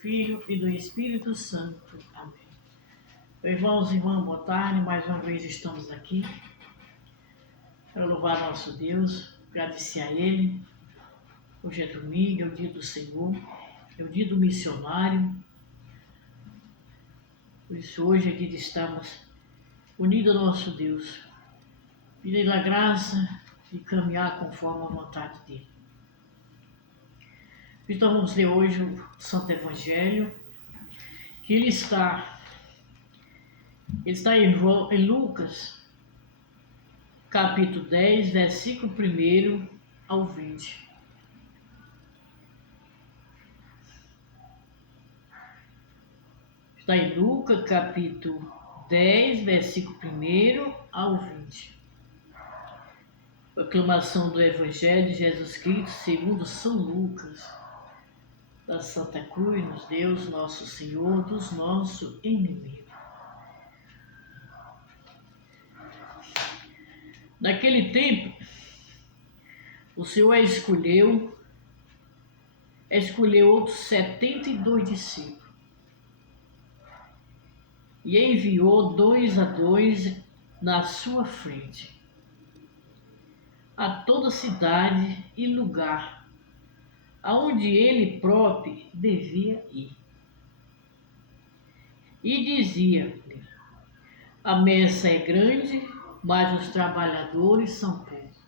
Filho e do Espírito Santo. Amém. Irmãos e irmãs, boa tarde. Mais uma vez estamos aqui para louvar nosso Deus, agradecer a Ele. Hoje é domingo, é o dia do Senhor, é o dia do missionário. Por isso hoje é dia de estarmos unidos ao nosso Deus, pedindo a graça de caminhar conforme a vontade dEle. Então vamos ler hoje o Santo Evangelho, que ele está em Lucas, capítulo 10, versículo 1 ao 20. Está em Lucas, capítulo 10, versículo 1 ao 20. Proclamação do Evangelho de Jesus Cristo segundo São Lucas. Da Santa Cruz nos Deus nosso Senhor dos nossos inimigos. Naquele tempo, o Senhor escolheu outros 72 discípulos e enviou 2 a 2 na sua frente a toda cidade e lugar aonde ele próprio devia ir. E dizia-lhe: a messe é grande, mas os trabalhadores são poucos.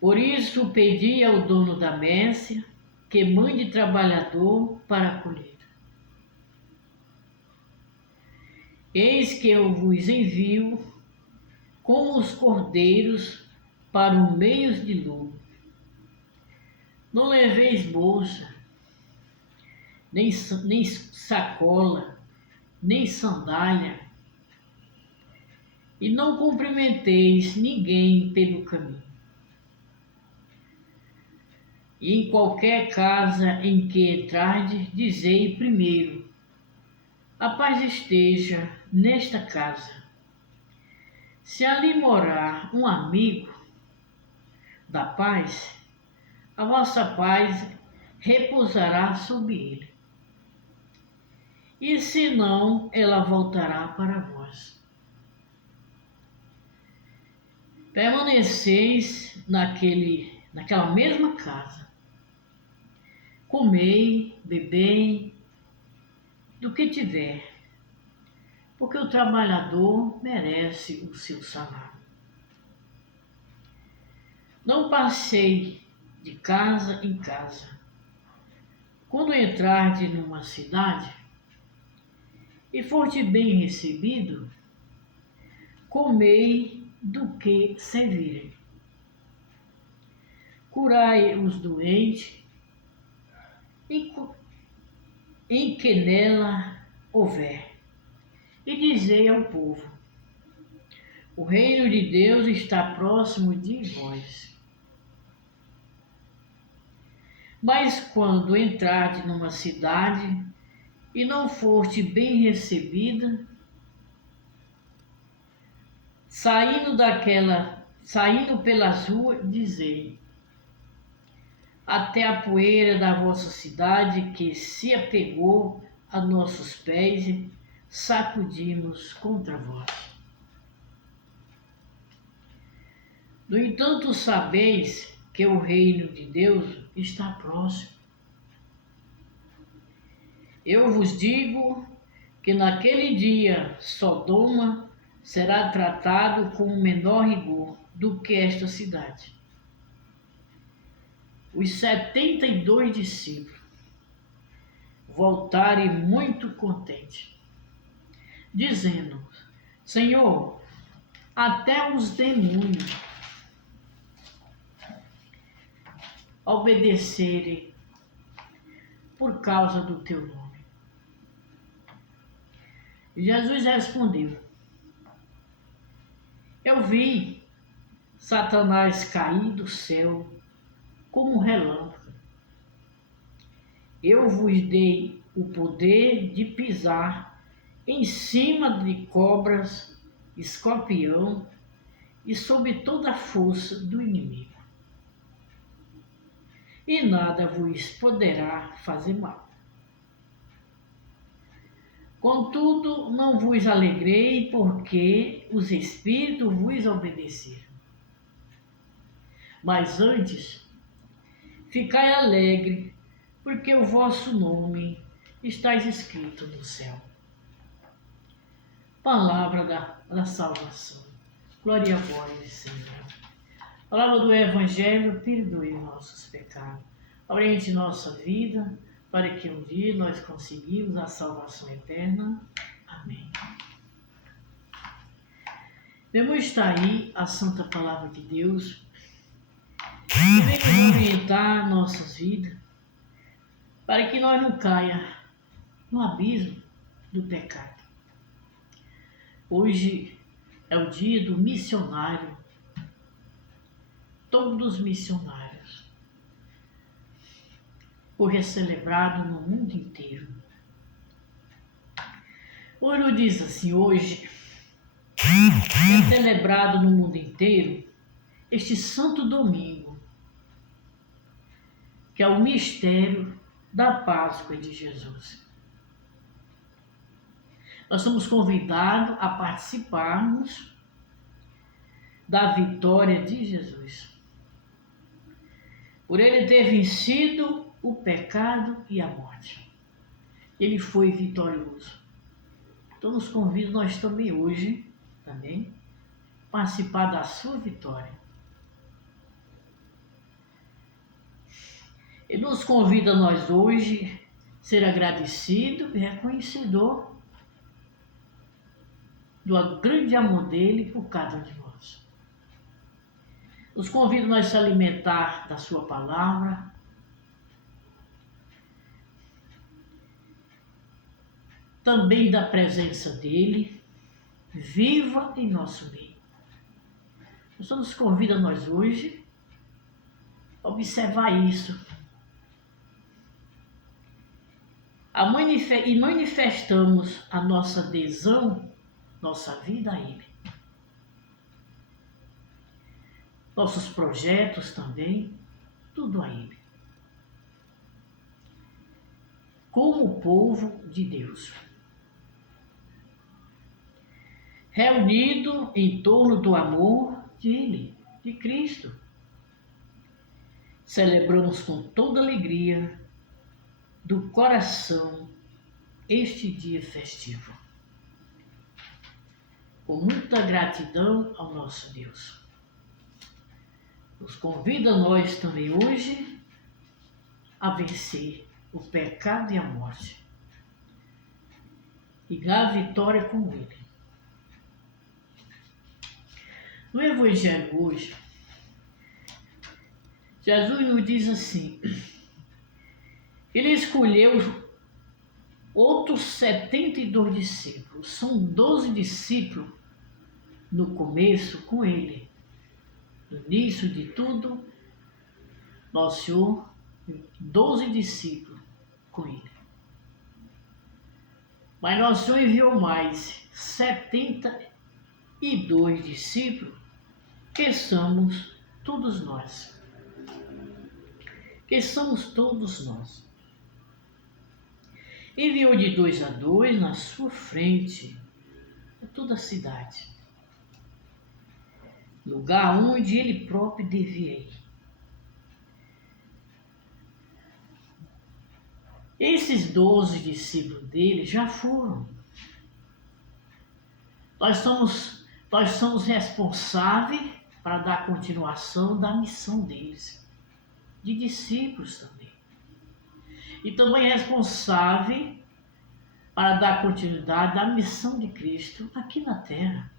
Por isso pedi ao dono da messe que mande trabalhador para a colheita. Eis que eu vos envio como os cordeiros para o meio de lobo. Não leveis bolsa, nem sacola, nem sandália, e não cumprimenteis ninguém pelo caminho. E em qualquer casa em que entrardes, dizei primeiro: a paz esteja nesta casa. Se ali morar um amigo da paz, a vossa paz repousará sobre ele. E se não, ela voltará para vós. Permaneceis naquela mesma casa. Comei, bebei, do que tiver, porque o trabalhador merece o seu salário. Não passei de casa em casa. Quando entrardes numa cidade e forte bem recebido, comei do que servirem. Curai os doentes em que nela houver, e dizei ao povo: o reino de Deus está próximo de vós. Mas quando entrardes numa cidade e não forte bem recebida, saindo pelas ruas, dizei: até a poeira da vossa cidade que se apegou a nossos pés, sacudimos contra vós. No entanto, sabeis que o reino de Deus está próximo. Eu vos digo que naquele dia Sodoma será tratado com menor rigor do que esta cidade. Os 72 discípulos voltaram muito contentes, dizendo: Senhor, até os demônios obedecerem por causa do teu nome. Jesus respondeu: eu vi Satanás cair do céu como um relâmpago. Eu vos dei o poder de pisar em cima de cobras, escorpião e sobre toda a força do inimigo. e nada vos poderá fazer mal. Contudo, não vos alegrei, porque os espíritos vos obedeceram. Mas antes, ficai alegre, porque o vosso nome está escrito no céu. Palavra da salvação. Glória a vós, Senhor. Palavra do Evangelho, perdoe nossos pecados. Oriente nossa vida, para que um dia nós conseguimos a salvação eterna. Amém. Vemos estar aí a Santa Palavra de Deus, que vem nos orientar nossas vidas, para que nós não caia no abismo do pecado. Hoje é o dia do missionário, todos os missionários. Hoje é celebrado no mundo inteiro. Hoje diz assim, hoje é celebrado no mundo inteiro este Santo Domingo, que é o mistério da Páscoa de Jesus. Nós somos convidados a participarmos da vitória de Jesus. Por ele ter vencido o pecado e a morte. Ele foi vitorioso. Então nos convido nós também hoje, participar da sua vitória. Ele nos convida nós hoje a ser agradecido e reconhecedor do grande amor dele por cada um de nós. Nos convida nós a se alimentar da sua palavra, também da presença dele, viva em nosso meio. O Senhor nos convida nós hoje a observar isso. E manifestamos a nossa adesão, nossa vida a Ele. Nossos projetos também, tudo a Ele. Como povo de Deus. Reunido em torno do amor dele, de Cristo. Celebramos com toda alegria do coração este dia festivo. Com muita gratidão ao nosso Deus. Nos convida nós também hoje a vencer o pecado e a morte e dar vitória com Ele. No Evangelho hoje, Jesus nos diz assim, Ele escolheu outros 72 discípulos, são 12 discípulos no começo com Ele. No início de tudo, Nosso Senhor, 12 discípulos com Ele. Mas Nosso Senhor enviou mais 72 discípulos, que somos todos nós. Que somos todos nós. Enviou de 2 a 2 na sua frente a toda a cidade. Lugar onde ele próprio devia ir. Esses 12 discípulos dele já foram. Nós somos responsáveis para dar continuação da missão deles, de discípulos também. E também responsável para dar continuidade à missão de Cristo aqui na Terra.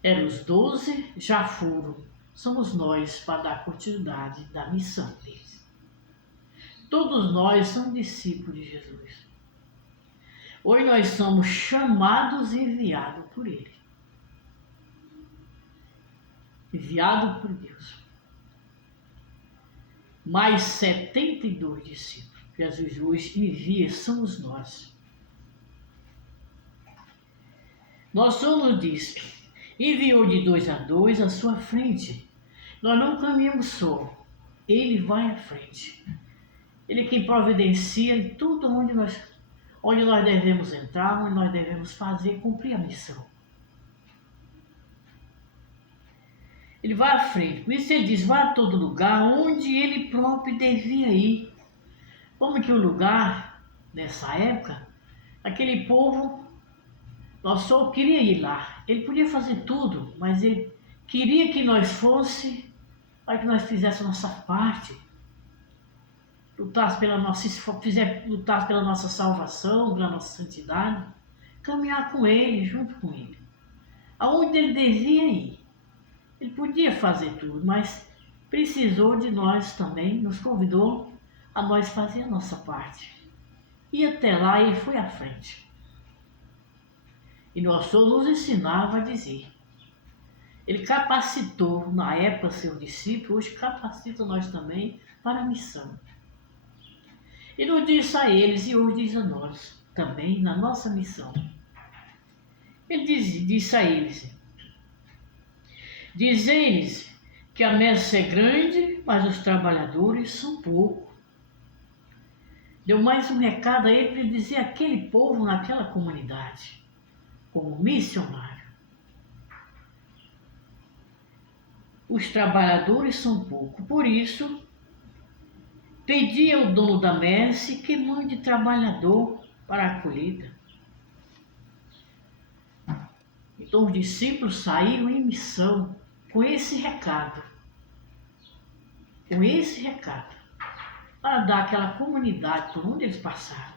Eram os 12, já foram. Somos nós para dar continuidade da missão deles. Todos nós somos discípulos de Jesus. Hoje nós somos chamados e enviados por Ele. Enviado por Deus. Mais 72 discípulos. Jesus hoje envia, somos nós. Nosso Senhor nos diz, enviou de 2 a 2 à sua frente. Nós não caminhamos só. Ele vai à frente. Ele é quem providencia em tudo onde nós devemos entrar, onde nós devemos fazer, cumprir a missão. Ele vai à frente. Por isso ele diz, vai a todo lugar onde ele próprio devia ir. Como que o lugar, nessa época, aquele povo, nós só queria ir lá. Ele podia fazer tudo, mas ele queria que nós fosse para que nós fizéssemos a nossa parte. Lutasse pela nossa salvação, pela nossa santidade, caminhar com ele, junto com ele. Aonde ele devia ir. Ele podia fazer tudo, mas precisou de nós também, nos convidou a nós fazer a nossa parte. E até lá ele foi à frente. E nós só nos ensinava a dizer. Ele capacitou na época seu discípulo, hoje capacita nós também para a missão. E nos disse a eles e hoje diz a nós também na nossa missão. Ele disse a eles, dizei-lhes que a messe é grande, mas os trabalhadores são poucos. Deu mais um recado a ele para ele dizer àquele povo naquela comunidade, como missionário. Os trabalhadores são poucos, por isso pedi ao dono da messe que mande trabalhador para a colheita. Então os discípulos saíram em missão com esse recado. Para dar àquela comunidade por onde eles passaram.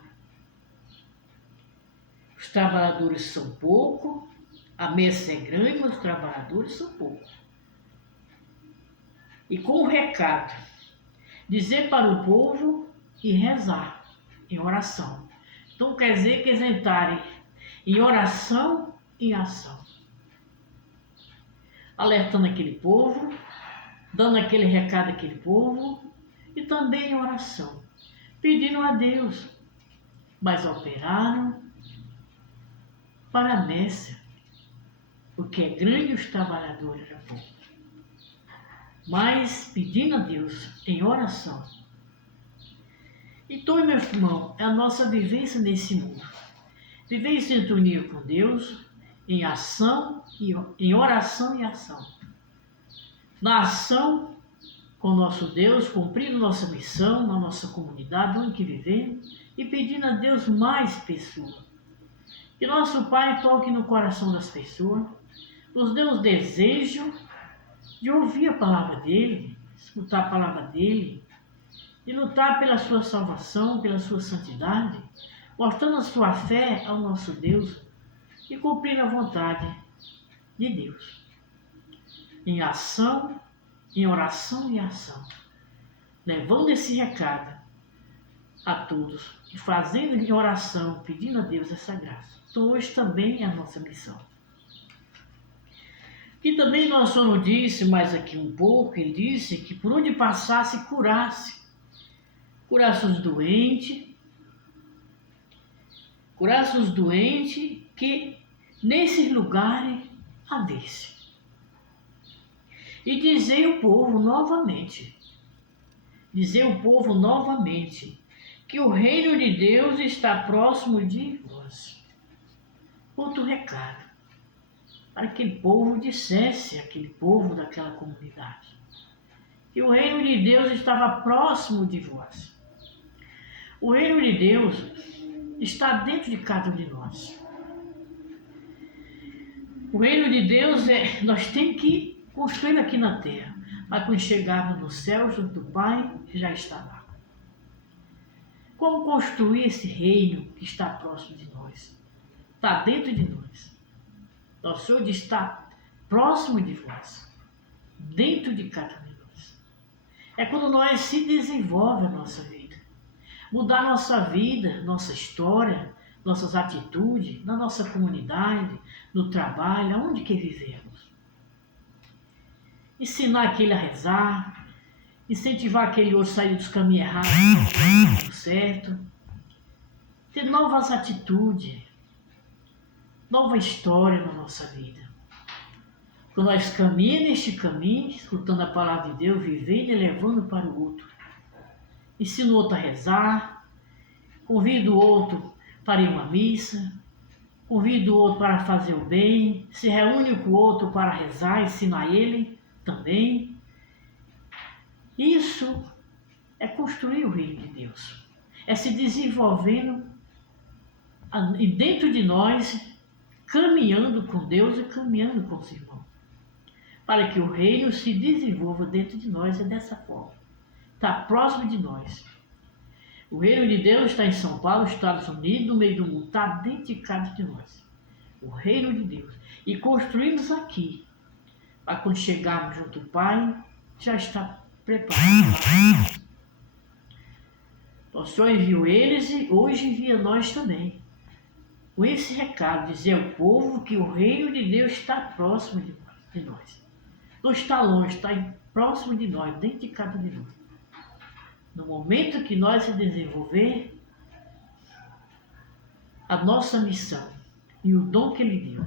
Os trabalhadores são poucos, a messe é grande, mas os trabalhadores são poucos. E com o recado, dizer para o povo e rezar em oração. Então quer dizer que eles entrarem em oração e ação. Alertando aquele povo, dando aquele recado àquele povo e também em oração, pedindo a Deus. Mas operaram para a messe, porque é grande os trabalhadores da povo. Mas pedindo a Deus em oração. Então, meu irmão, é a nossa vivência nesse mundo. Viver em sintonia com Deus, em ação, em oração e ação. Na ação, com o nosso Deus, cumprindo nossa missão na nossa comunidade, onde que vivemos, e pedindo a Deus mais pessoas. Que nosso Pai toque no coração das pessoas, nos dê os desejos de ouvir a palavra dEle, escutar a palavra dEle, e lutar pela sua salvação, pela sua santidade, mostrando a sua fé ao nosso Deus e cumprindo a vontade de Deus. Em ação, em oração e ação, levando esse recado a todos e fazendo em oração, pedindo a Deus essa graça. Então hoje também é a nossa missão. E também nosso Senhor disse, mais aqui um pouco, ele disse que por onde passasse, curasse os doentes que nesses lugares havesse. E dizer o povo novamente, que o reino de Deus está próximo de vós. Outro recado, para que aquele povo dissesse, aquele povo daquela comunidade, que o reino de Deus estava próximo de vós. O reino de Deus está dentro de cada um de nós. O reino de Deus nós temos que construir aqui na terra, para quando chegarmos no céu junto do Pai, que já está lá. Como construir esse reino que está próximo de nós? Está dentro de nós. Nosso Senhor está próximo de vós, dentro de cada um de nós. É quando nós se desenvolve a nossa vida. Mudar nossa vida, nossa história, nossas atitudes, na nossa comunidade, no trabalho, aonde que vivemos. Ensinar aquele a rezar, incentivar aquele outro a sair dos caminhos errados, do certo. Ter novas atitudes, nova história na nossa vida. que nós caminhamos neste caminho, escutando a palavra de Deus, vivendo e levando para o outro. Ensino o outro a rezar, convido o outro para ir a uma missa, convido o outro para fazer o bem, se reúne com o outro para rezar, ensinar ele também. Isso é construir o reino de Deus, é se desenvolvendo e dentro de nós, caminhando com Deus e caminhando com os irmãos, para que o reino se desenvolva dentro de nós. É dessa forma, está próximo de nós. O reino de Deus está em São Paulo, Estados Unidos, no meio do mundo, está dentro de cada de nós. O reino de Deus. E construímos aqui, para quando chegarmos junto ao Pai, já está preparado. O Senhor enviou eles e hoje envia nós também. Com esse recado, dizer ao povo que o reino de Deus está próximo de nós. Não está longe, está próximo de nós, dentro de cada de nós. No momento que nós se desenvolver a nossa missão e o dom que Ele deu.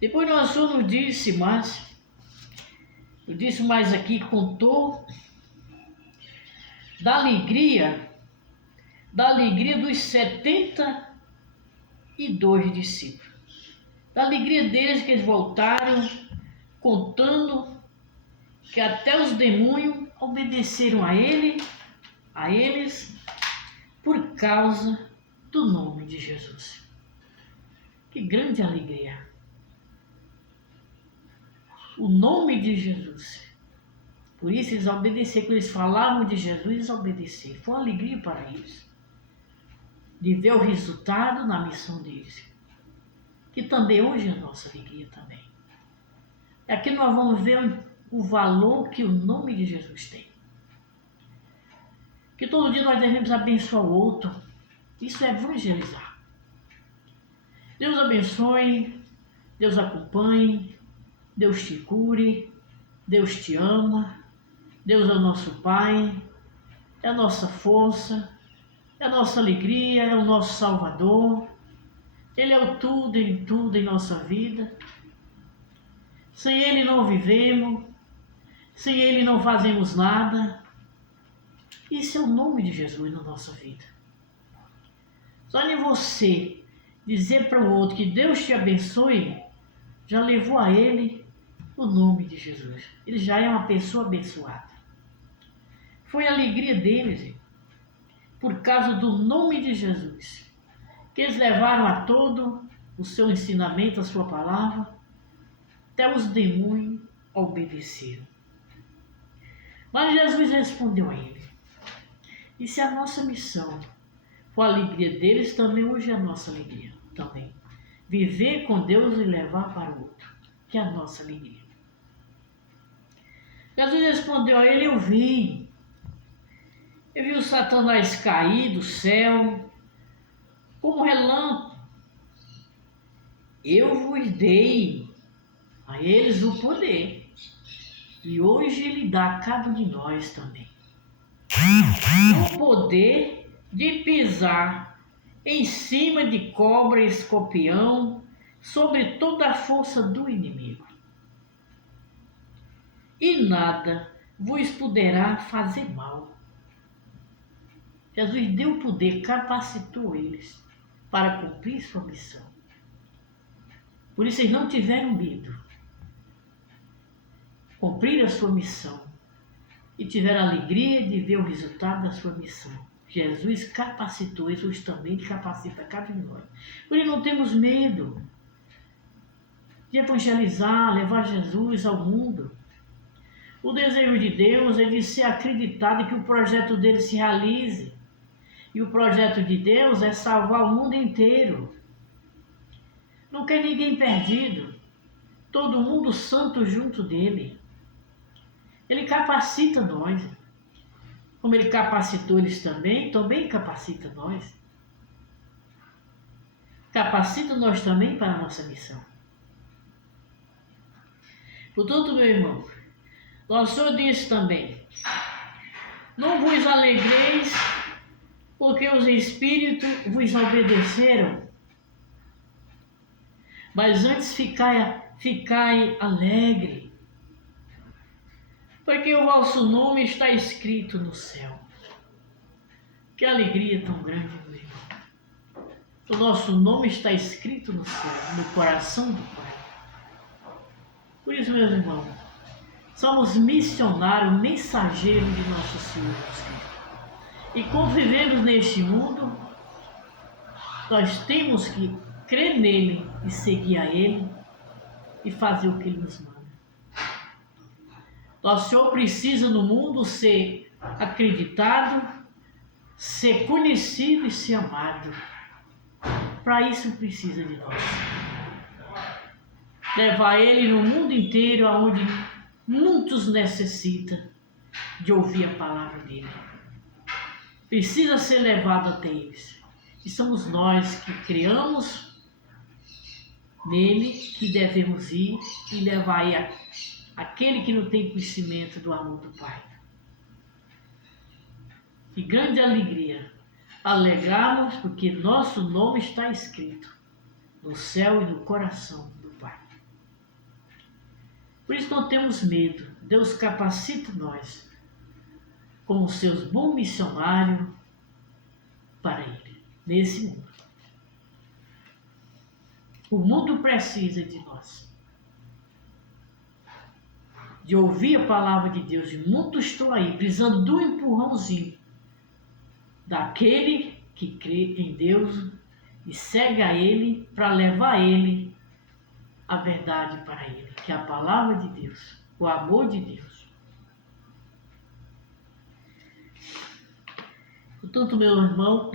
Depois nós nos disse mais, eu disse mais aqui, contou da alegria dos 72 discípulos. Da alegria deles que eles voltaram, contando que até os demônios obedeceram a eles, por causa do nome de Jesus. Que grande alegria! O nome de Jesus. Por isso eles obedeceram. Quando eles falavam de Jesus, eles obedeceram. Foi uma alegria para eles. De ver o resultado na missão deles. Que também hoje é a nossa alegria também. Aqui nós vamos ver o valor que o nome de Jesus tem. Que todo dia nós devemos abençoar o outro. Isso é evangelizar. Deus abençoe, Deus acompanhe, Deus te cure, Deus te ama, Deus é o nosso Pai, é a nossa força, é a nossa alegria, é o nosso Salvador. Ele é o tudo em nossa vida. Sem Ele não vivemos, sem Ele não fazemos nada. Isso é o nome de Jesus na nossa vida. Só de você dizer para o outro que Deus te abençoe, já levou a ele o nome de Jesus. Ele já é uma pessoa abençoada. Foi a alegria deles, por causa do nome de Jesus, que eles levaram a todo o seu ensinamento, a sua palavra, até os demônios obedeceram. Mas Jesus respondeu a ele. Isso é a nossa missão. Foi a alegria deles, também hoje é a nossa alegria. Também. Viver com Deus e levar para o outro, que é a nossa alegria. Jesus respondeu a ele, eu vi o Satanás cair do céu, como relâmpago. Eu vos dei a eles o poder, e hoje Ele dá a cada um de nós também o poder de pisar em cima de cobra e escorpião, sobre toda a força do inimigo. E nada vos poderá fazer mal. Jesus deu o poder, capacitou eles para cumprir sua missão. Por isso eles não tiveram medo. Cumpriram a sua missão e tiveram a alegria de ver o resultado da sua missão. Jesus capacitou, Jesus também capacita cada um de nós. Por isso não temos medo de evangelizar, levar Jesus ao mundo. O desejo de Deus é de ser acreditado e que o projeto dele se realize. E o projeto de Deus é salvar o mundo inteiro. Não quer ninguém perdido. Todo mundo santo junto dele. Ele capacita nós. Como ele capacitou eles também capacita nós. Capacita nós também para a nossa missão. Portanto, meu irmão, nosso Senhor disse também, não vos alegreis porque os espíritos vos obedeceram, Mas antes ficai alegre, porque o vosso nome está escrito no céu. Que alegria tão grande, meu irmão. O nosso nome está escrito no céu, no coração do Pai. Por isso, meus irmãos, somos missionários, mensageiros de nosso Senhor Jesus Cristo. E convivemos neste mundo, nós temos que crer nele e seguir a ele e fazer o que ele nos manda. Nosso Senhor precisa no mundo ser acreditado, ser conhecido e ser amado. Para isso precisa de nós. Levar ele no mundo inteiro, aonde muitos necessitam de ouvir a palavra dele. Precisa ser levado até eles. E somos nós que criamos nele, que devemos ir e levar aquele que não tem conhecimento do amor do Pai. Que grande alegria alegrarmos, porque nosso nome está escrito no céu e no coração do Pai. Por isso não temos medo. Deus capacita nós como seus bons missionários para Ele, nesse mundo. O mundo precisa de nós. De ouvir a palavra de Deus. E muitos estão aí, precisando do empurrãozinho daquele que crê em Deus e segue a Ele para levar a Ele a verdade para Ele, que é a palavra de Deus, o amor de Deus. Portanto, meu irmão,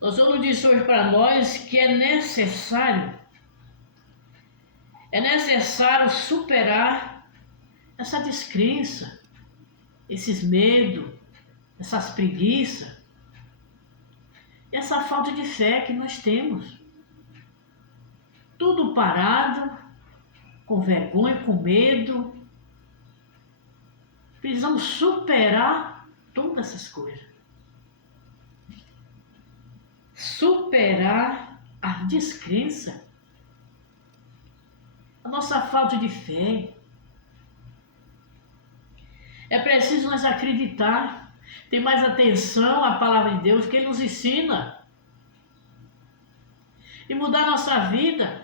nós vamos dizer hoje para nós que é necessário superar essa descrença, esses medos, essas preguiças, essa falta de fé que nós temos. Tudo parado, com vergonha, com medo. Precisamos superar todas essas coisas. Superar a descrença, a nossa falta de fé. É preciso nós acreditar, ter mais atenção à palavra de Deus que Ele nos ensina e mudar nossa vida,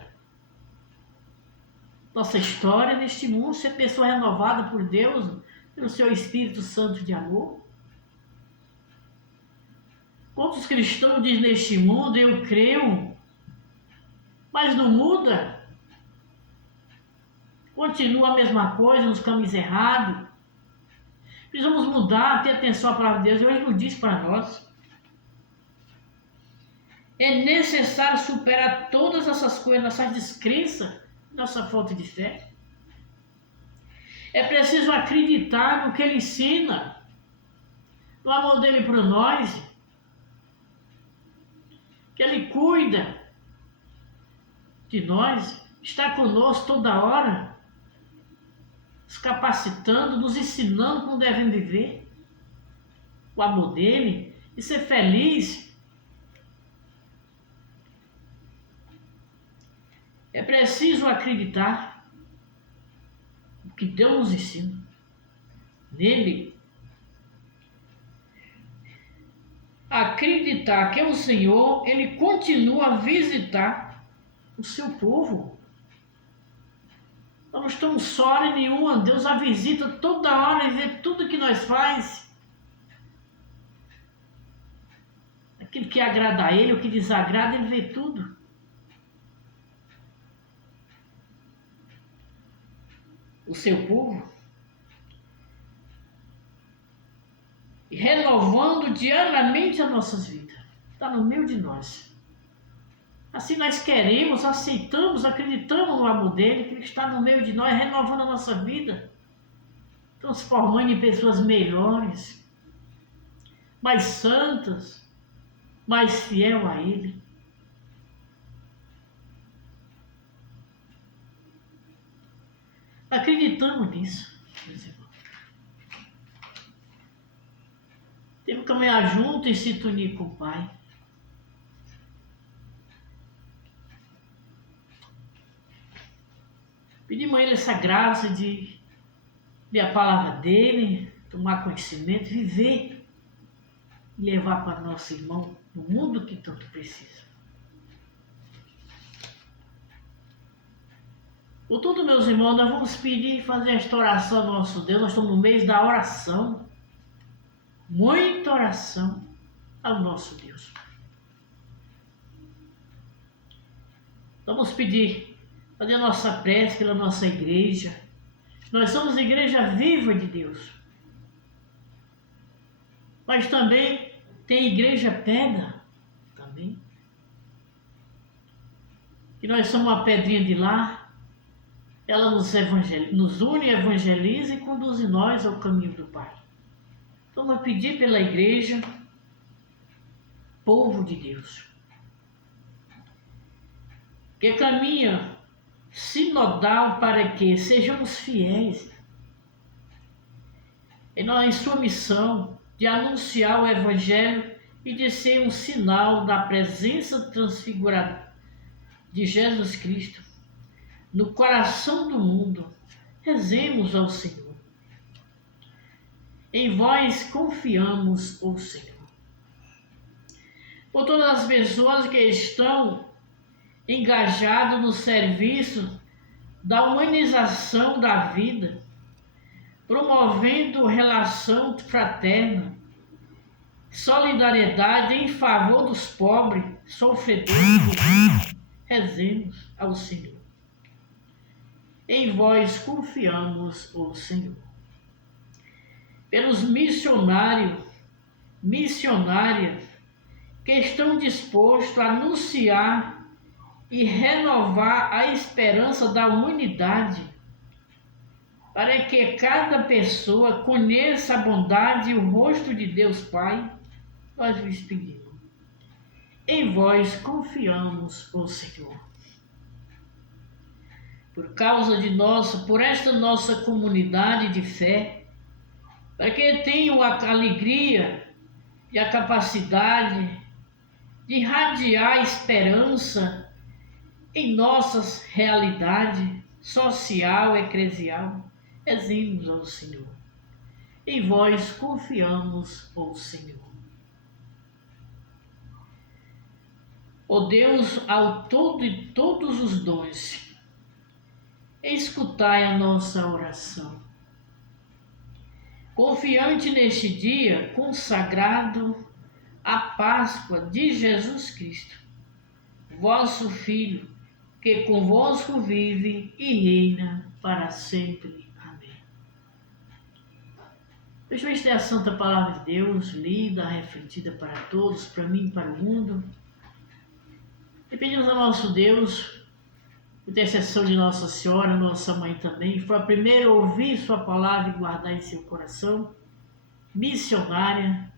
nossa história neste mundo, ser pessoa renovada por Deus, pelo seu Espírito Santo de amor. Quantos cristãos dizem neste mundo, eu creio, mas não muda? Continua a mesma coisa, nos caminhos errados. Precisamos mudar, ter atenção à palavra de Deus. E hoje nos diz para nós. É necessário superar todas essas coisas, nossas descrenças, nossa falta de fé. É preciso acreditar no que Ele ensina, no amor dEle por nós, que Ele cuida de nós, está conosco toda hora, nos capacitando, nos ensinando como devemos viver, o amor dEle e ser feliz. É preciso acreditar no que Deus nos ensina, nele. Acreditar que o Senhor, Ele continua a visitar o seu povo. Nós não estamos só nenhuma, Deus a visita toda hora e vê tudo que nós faz. Aquilo que agrada a Ele, o que desagrada, Ele vê tudo. O seu povo, e renovando diariamente as nossas vidas. Está no meio de nós. Assim nós queremos, aceitamos, acreditamos no amor dele, que ele está no meio de nós, renovando a nossa vida, transformando em pessoas melhores, mais santas, mais fiel a ele. Acreditamos nisso, meus irmãos. Temos que caminhar junto em sintonia com o Pai. Pedimos a Ele essa graça de ler a palavra dEle, tomar conhecimento, viver e levar para nosso irmão no mundo que tanto precisa. Por tudo, meus irmãos, nós vamos pedir e fazer esta oração ao nosso Deus. Nós estamos no mês da oração. Muita oração ao nosso Deus. Vamos pedir, fazer a nossa prece pela nossa igreja. Nós somos a igreja viva de Deus. Mas também tem igreja pedra. Também. E nós somos uma pedrinha de lá. Ela nos une, evangeliza e conduz nós ao caminho do Pai. Então, vou pedir pela igreja, povo de Deus, que caminha sinodal para que sejamos fiéis em sua missão de anunciar o Evangelho e de ser um sinal da presença transfigurada de Jesus Cristo no coração do mundo. Rezemos ao Senhor. Em vós confiamos, ó Senhor. Por todas as pessoas que estão engajadas no serviço da humanização da vida, promovendo relação fraterna, solidariedade em favor dos pobres, sofredores, rezemos ao Senhor. Em vós confiamos, ó Senhor. Pelos missionárias que estão dispostos a anunciar e renovar a esperança da humanidade, para que cada pessoa conheça a bondade e o rosto de Deus Pai, nós vos pedimos. Em vós confiamos, ó Senhor. Por esta nossa comunidade de fé, para que tenham a alegria e a capacidade de irradiar a esperança em nossa realidade social, eclesial, rezemos ao Senhor. Em vós confiamos, ó Senhor. Ó Deus, autor de todos os dons, escutai a nossa oração. Confiante neste dia consagrado à Páscoa de Jesus Cristo, vosso Filho, que convosco vive e reina para sempre. Amém. Deixa eu ter a santa palavra de Deus, lida, refletida para todos, para mim e para o mundo. E pedimos ao nosso Deus, intercessão de Nossa Senhora, nossa mãe também, foi a primeira a ouvir sua palavra e guardar em seu coração, missionária,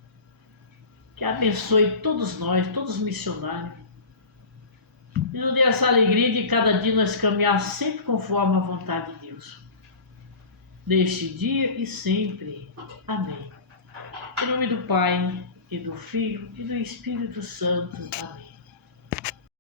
que abençoe todos nós, todos os missionários, e nos dê essa alegria de cada dia nós caminhar sempre conforme a vontade de Deus, neste dia e sempre. Amém. Em nome do Pai, e do Filho, e do Espírito Santo. Amém.